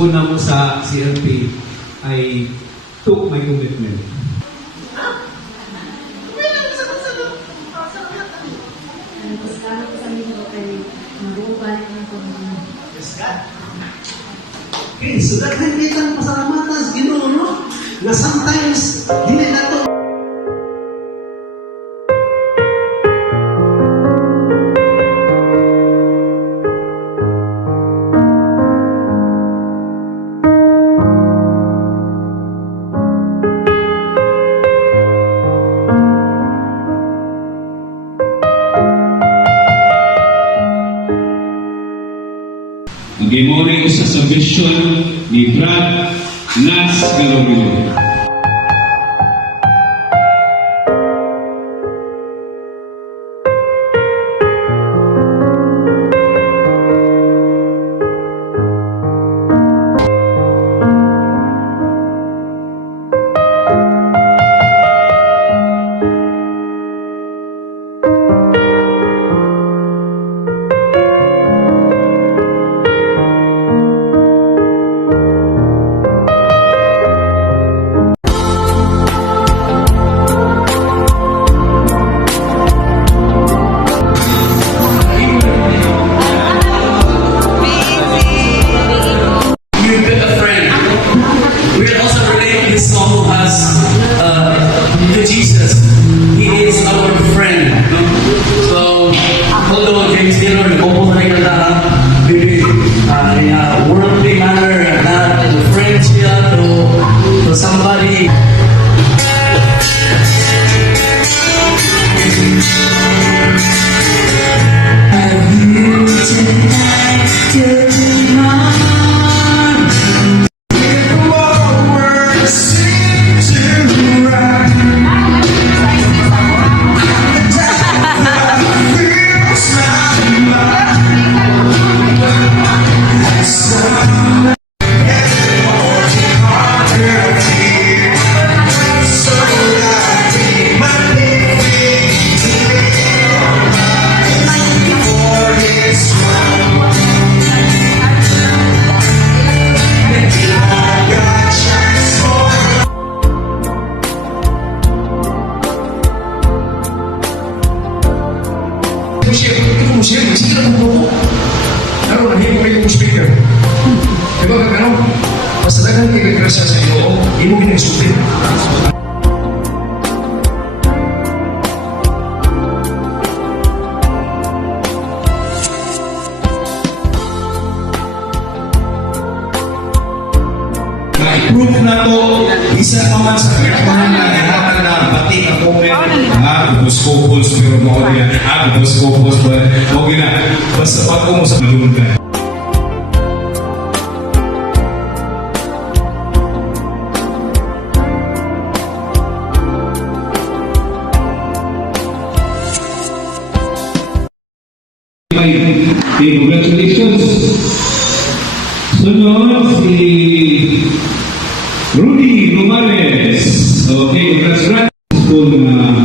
suguna mo sa CLP, I took my commitment. Okay, so daghan kitang pasalamatan sa Ginoo, no? Na sometimes dili nato Gimori sa submission ni Brad Nas Galawilo. Jesus, He is our friend. So, although James Taylor nagpupos na yung maybe in a worldly manner, not to friends siya, to somebody. Musik, kita mau tahu lagi mau ikut speaker. Coba kalau pasalkan kita kerasa saya, ibu ini sulit. Proof na to, isa naman sa pinakaman na hinapan na pati na comment, bubos-bubos, pero mga niya, bubos-bubos, okay na, basta pag mo sa malungan. Congratulations! Sunod si Rudy Romales. Okay, congrats. School na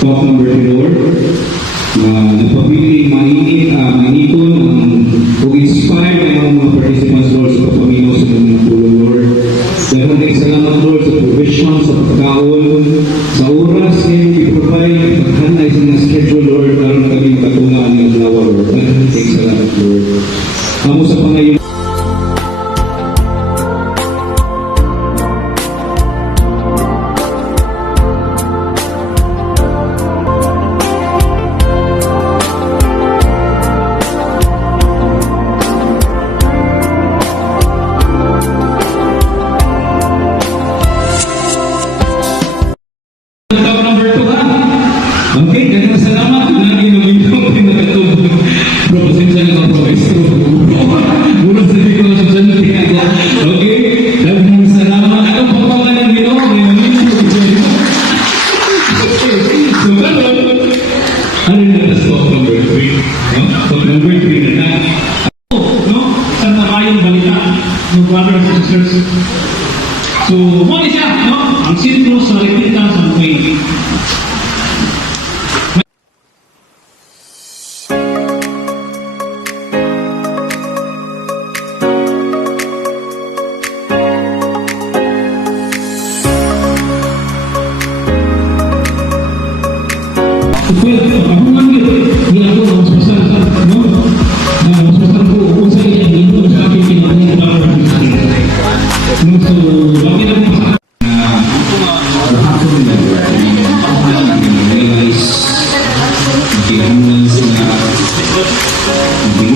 talk number 4. Napabili mainikon kung inspire ang mga participants Lord sa pagpamino sa mga tulong Lord. Daghang salamat Lord sa provision, sa pagkaon, sa oras na i-provide, paghanay sa mga schedule Lord, karon kami makatungaan ng lawa Lord. Daghang salamat Lord. Amo sa pangayon okay, ganun salamat. Lagi namin yung pinakatulong. Bro, pasensya na ako. Mula sa di ko na sa santi. Okay, ganun salamat. Anong papangalan nyo? So, ano na na talk number 3? Talk number 3 na na. No? Saan na ba yung balita? No, brothers and sisters. So, muli siya, no? Ang sintro sa repentance ang faith.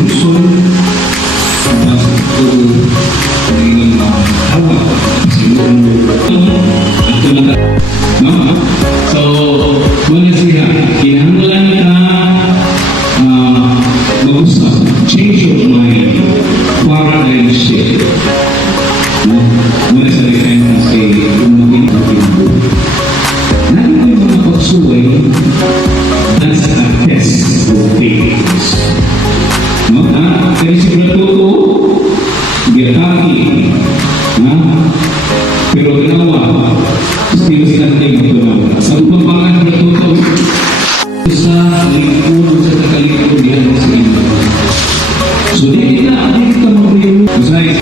lungsod, tapos ito naging hawa siguro at tulad no? So muna siya kinahanglan ka mag-usap, change your mind, paradigm shift. No? Muna sa repentance kay maging pagkinubo. Natin ko yung mga pagsuway dan sa test of faith. No? Kaya si Bratuto, giyataki. Pero ginawa, hindi sila tayo magtunawa. Sa upang pangalan Bratuto, sa lingkod sa takalingkod yan sa inyo. So, di kita mag-review. Besides,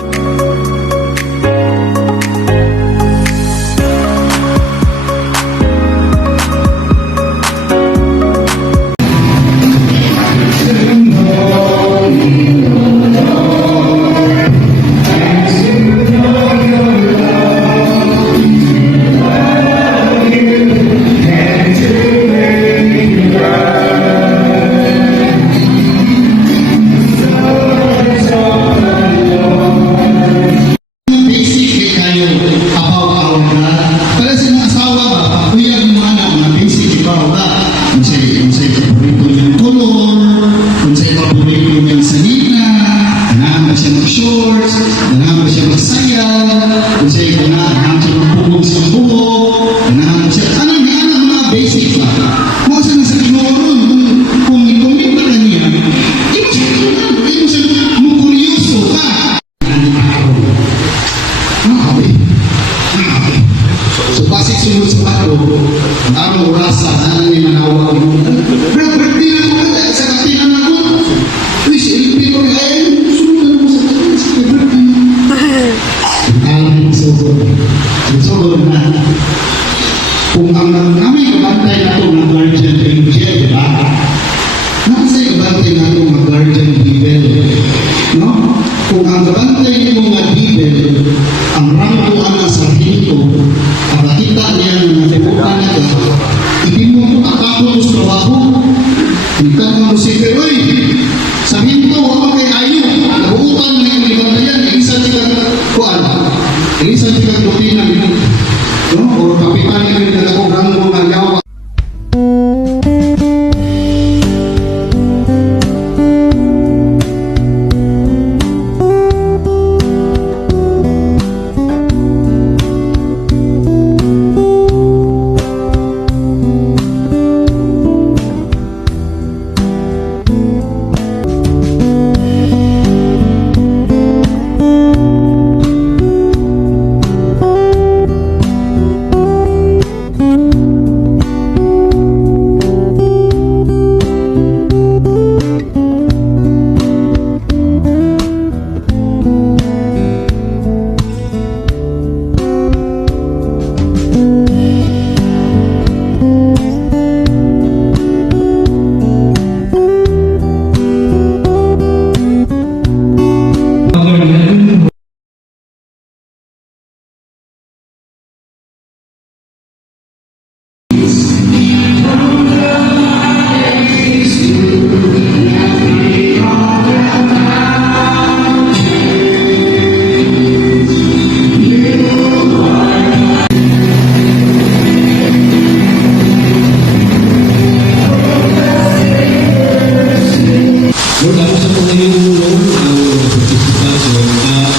basic kayo about our God. Para sa mga asawa ba, kuya mo mga basic about God. Unsay paborito niyang color, unsay paborito niyang salita, ganahan ba siya mag-shorts, ganahan ba siya magsayaw, unsay ganahan siya magpugong sa buhok, ganahan ba siya, anong mga basic ba? Kung sa nasa kinoron, kung i-commit na kanya, imo siya mukuryoso ka. So basic sunod sa bato, ang among rasa na ni manawag mo. Pero birthday na ko na sa kapinan na ko. Please, ilipin ko na sunod mo sa birthday. Ang sugod na. Kung ang namin kabantay na ito ng guardian angel, di ba? Nasa'y kabantay na ito ng guardian devil. No? Kung ang kabantay mo nga devil, ang rangko ang sarhento, ang nakita niya na nabubukan na ka, ipin mo ako sa trabaho. Kita mo si Peroy, sarhento, ako kay ayo, nabubukan na yung libantayan, isa sila kuan, isa sila rutina nila. No? O kapitan nila na ako rangko nga yawa. Lord, ako sa Panginoon, Lord, ang participants sa workshop,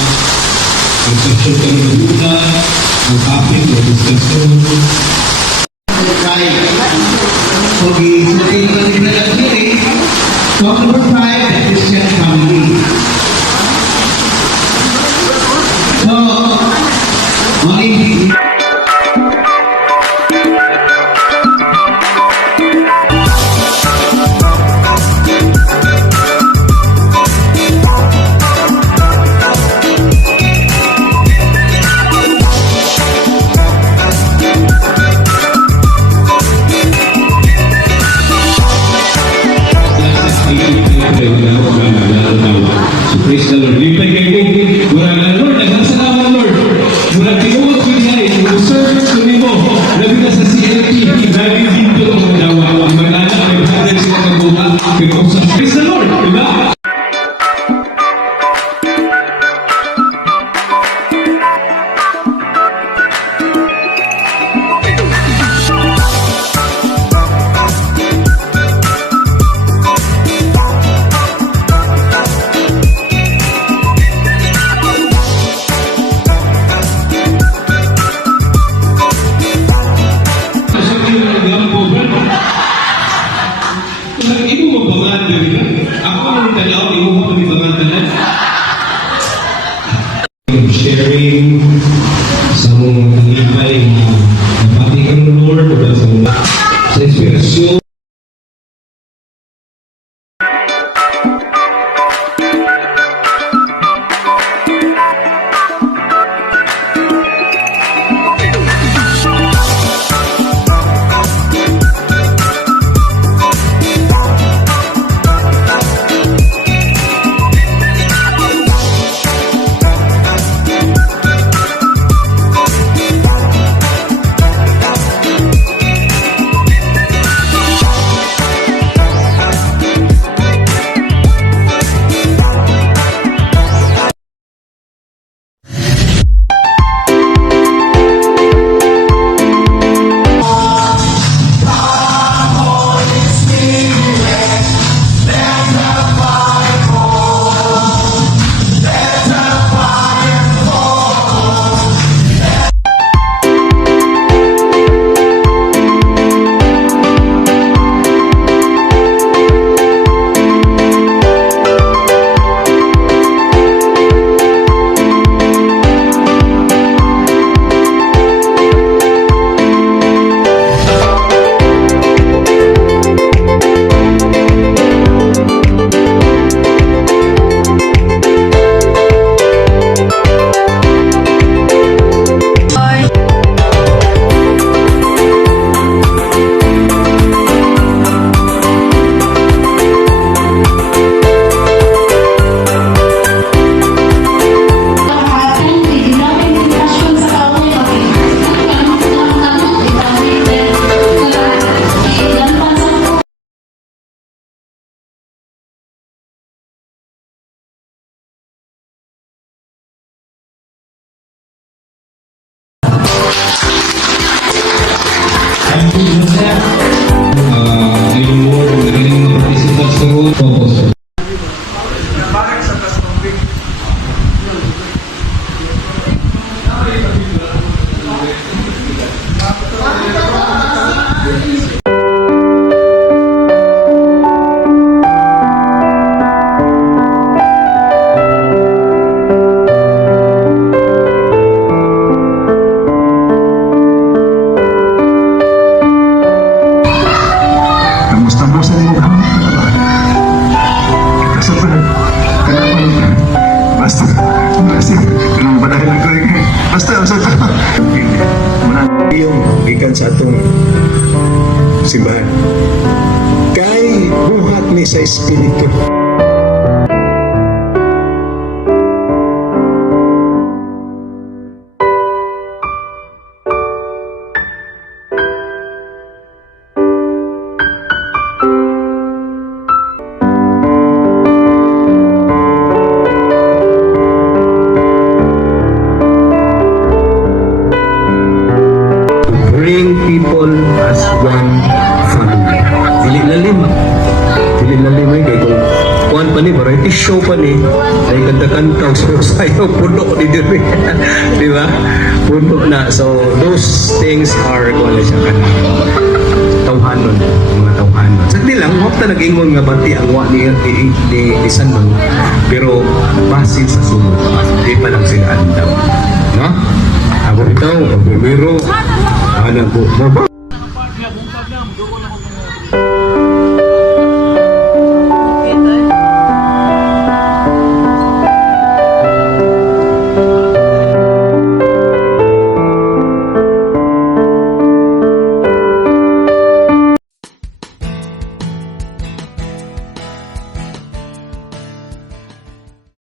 ang section ka ng buka, ang topic ng discussion. Okay, so kayo na rin na today. Talk number 5, the Christian family. So, okay. So praise the Lord. Lipay kayo. Murag na Lord. Nagsasalamat Lord. Murag tinuot ko niya eh. Service ko ni mo. Labi na sa CLT. Dahil dito ang mga dawa. Ang manana. May bahagay sila magbuha. Pero kung sa praise the Lord. Diba? hindi mo mo kami bangan sharing sa mga tangibay na napati ka ng Lord o sa inspirasyon. Ngayon mo, kung nagaling mga participants na ron, focus. Kamusta mo sa iyo kami? Kasi pa, kenapa? Basta, masih, kenapa pada hilang ko eh? Basta, basta. Muna yung ikan sa atong simbahan. Kay buhat ni sa Espiritu. Bring people as one family. Dili lalim. Dili lalim ay kay kung kuan pa ni variety show pa ni ay kanta-kanta so sayo puno ni diri. Di ba? Puno na. So those things are kuan siya kanang tawhanon, mga tawhanon. Sagdi lang, huwag na nag-ingon nga banti ang wa ni Sanman. Pero basin sa sunod. Di pa lang sila andam. No? Ako ito, ang primero, anak ko,